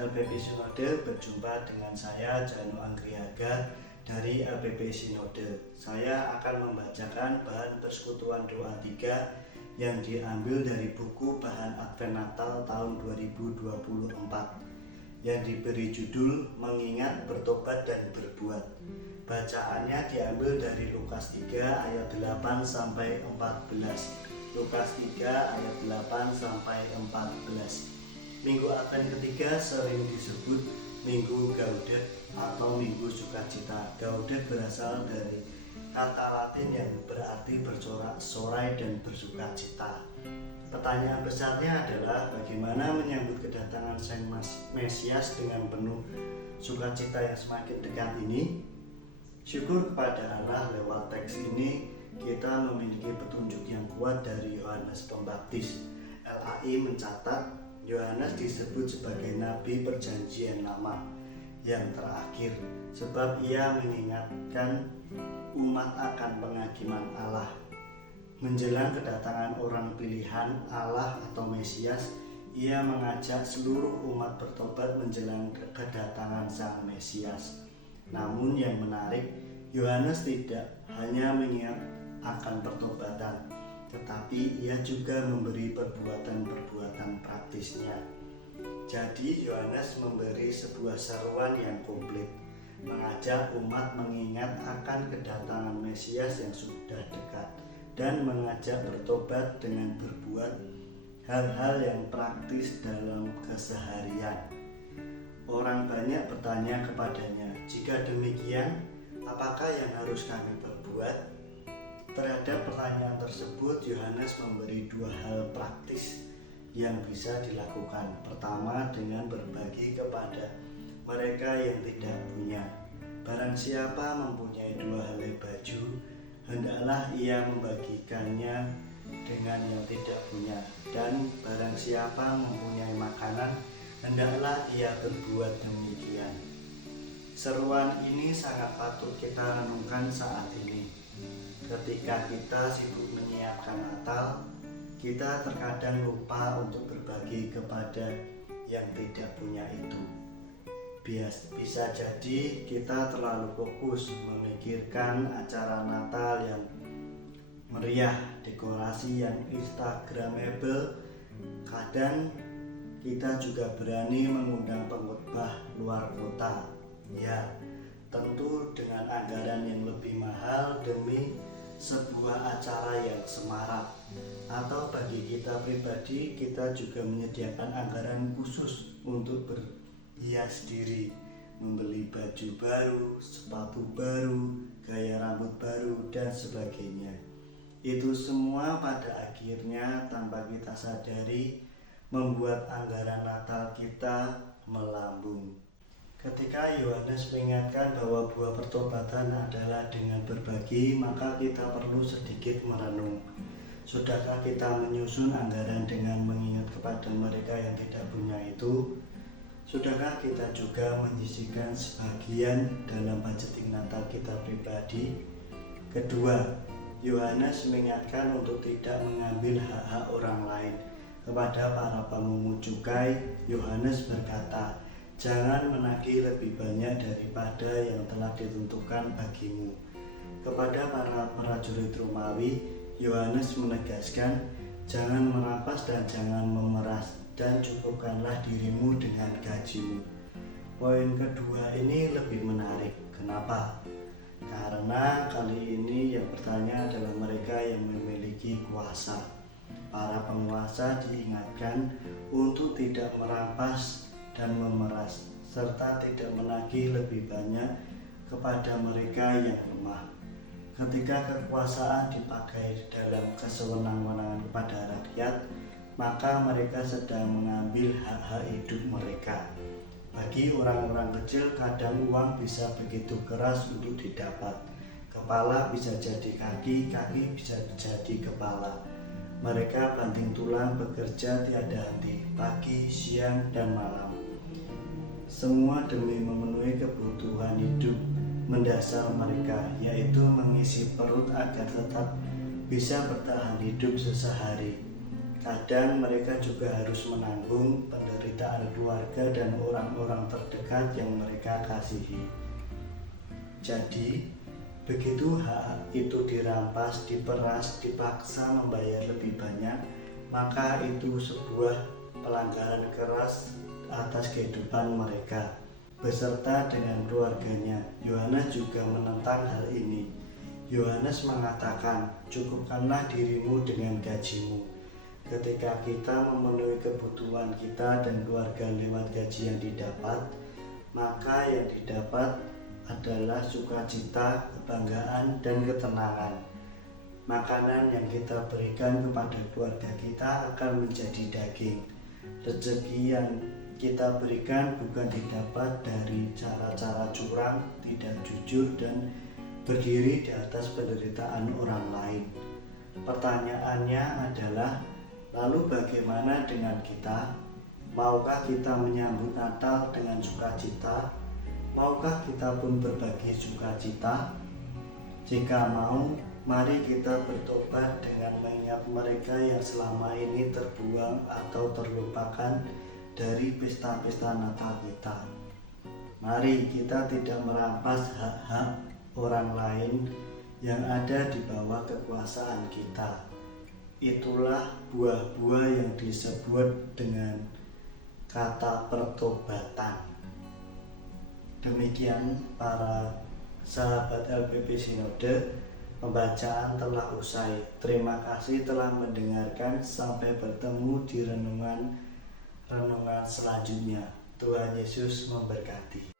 LPP Sinode, berjumpa dengan saya Janu Anggriaga dari LPP Sinode. Saya akan membacakan bahan persekutuan doa 3 yang diambil dari buku Bahan Advent Natal tahun 2024 yang diberi judul Mengingat, Bertobat, dan Berbuat. Bacaannya diambil dari Lukas 3 ayat 8 sampai 14. Lukas 3 ayat 8 sampai 14. Minggu Advent ketiga sering disebut Minggu Gaudet atau Minggu Sukacita. Gaudet berasal dari kata Latin yang berarti bersorak-sorai dan bersukacita. Pertanyaan besarnya adalah bagaimana menyambut kedatangan Sang Mesias dengan penuh sukacita yang semakin dekat ini? Syukur kepada Allah, lewat teks ini kita memiliki petunjuk yang kuat dari Yohanes Pembaptis. LAI mencatat Yohanes disebut sebagai Nabi Perjanjian Lama yang terakhir sebab ia mengingatkan umat akan penghakiman Allah. Menjelang kedatangan orang pilihan Allah atau Mesias, ia mengajak seluruh umat bertobat menjelang kedatangan Sang Mesias. Namun yang menarik, Yohanes tidak hanya mengingat akan pertobatan, tetapi ia juga memberi perbuatan-perbuatan praktisnya. Jadi Yohanes memberi sebuah seruan yang komplit, mengajak umat mengingat akan kedatangan Mesias yang sudah dekat dan mengajak bertobat dengan berbuat hal-hal yang praktis dalam keseharian. Orang banyak bertanya kepadanya, jika demikian, apakah yang harus kami perbuat? Terhadap pertanyaan tersebut, Yohanes memberi dua hal praktis yang bisa dilakukan. Pertama, dengan berbagi kepada mereka yang tidak punya. Barang siapa mempunyai 2 helai baju, hendaklah ia membagikannya dengan yang tidak punya. Dan barang siapa mempunyai makanan, hendaklah ia berbuat demikian. Seruan ini sangat patut kita renungkan saat ini. Ketika kita sibuk menyiapkan Natal, kita terkadang lupa untuk berbagi kepada yang tidak punya itu. Bisa jadi kita terlalu fokus memikirkan acara Natal yang meriah, dekorasi yang instagramable. Kadang kita juga berani mengundang pengkhotbah luar kota. Ya, tentu dengan anggaran yang lebih mahal demi sebuah acara yang semarak. Atau bagi kita pribadi, kita juga menyediakan anggaran khusus untuk berhias diri, membeli baju baru, sepatu baru, gaya rambut baru, dan sebagainya. Itu semua pada akhirnya tanpa kita sadari membuat anggaran Natal kita melambung. Ketika Yohanes mengingatkan bahwa buah pertobatan adalah dengan berbagi, maka kita perlu sedikit merenung. Sudahkah kita menyusun anggaran dengan mengingat kepada mereka yang tidak punya itu? Sudahkah kita juga menyisihkan sebagian dalam budgeting Natal kita pribadi? Kedua, Yohanes mengingatkan untuk tidak mengambil hak-hak orang lain. Kepada para pemungut cukai, Yohanes berkata, jangan menagih lebih banyak daripada yang telah ditentukan bagimu. Kepada para prajurit Romawi, Yohanes menegaskan, jangan merampas dan jangan memeras, dan cukupkanlah dirimu dengan gajimu. Poin kedua ini lebih menarik. Kenapa? Karena kali ini yang bertanya adalah mereka yang memiliki kuasa. Para penguasa diingatkan untuk tidak merampas dan memeras, serta tidak menagih lebih banyak kepada mereka yang lemah. Ketika kekuasaan dipakai dalam kesewenang-wenangan kepada rakyat, maka mereka sedang mengambil hak-hak hidup mereka. Bagi orang-orang kecil, kadang uang bisa begitu keras untuk didapat. Kepala bisa jadi kaki, kaki bisa jadi kepala. Mereka banting tulang bekerja tiada henti, pagi, siang, dan malam. Semua demi memenuhi kebutuhan hidup mendasar mereka, yaitu mengisi perut agar tetap bisa bertahan hidup sesehari. Kadang mereka juga harus menanggung penderitaan keluarga dan orang-orang terdekat yang mereka kasihi. Jadi, begitu hak itu dirampas, diperas, dipaksa membayar lebih banyak, maka itu sebuah pelanggaran keras atas kehidupan mereka beserta dengan keluarganya. Yohanes juga menentang hal ini. Yohanes mengatakan, "Cukupkanlah dirimu dengan gajimu." Ketika kita memenuhi kebutuhan kita dan keluarga lewat gaji yang didapat, maka yang didapat adalah sukacita, kebanggaan, dan ketenangan. Makanan yang kita berikan kepada keluarga kita akan menjadi daging. Rezeki yang kita berikan bukan didapat dari cara-cara curang, tidak jujur, dan berdiri di atas penderitaan orang lain. Pertanyaannya adalah, lalu bagaimana dengan kita? Maukah kita menyambut Natal dengan sukacita? Maukah kita pun berbagi sukacita? Jika mau, mari kita bertobat dengan mengingat mereka yang selama ini terbuang atau terlupakan dari pesta-pesta Natal kita. Mari kita tidak merampas hak-hak orang lain yang ada di bawah kekuasaan kita. Itulah buah-buah yang disebut dengan kata pertobatan. Demikian para sahabat LPP Sinode, pembacaan telah usai. Terima kasih telah mendengarkan. Sampai bertemu di renungan selanjutnya. Tuhan Yesus memberkati.